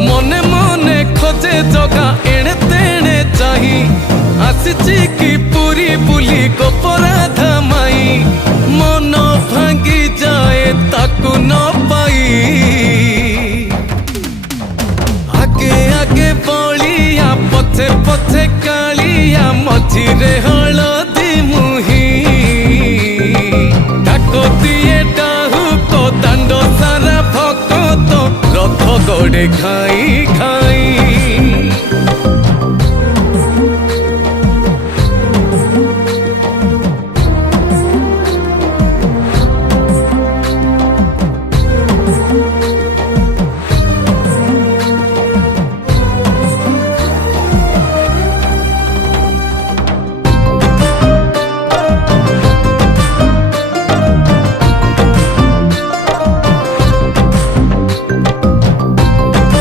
मने मने खोजे जगा एणे तेणे चाही आसिची की पूरी बुली गोपराधा माई मन भांगी जाए ताकू न पाई आगे आगे बलिया पछे पछे कालिया मझिरे हलदी मुही डाको दिए डाहु को दांडो सारा भक्त रथ गड़े खाई खा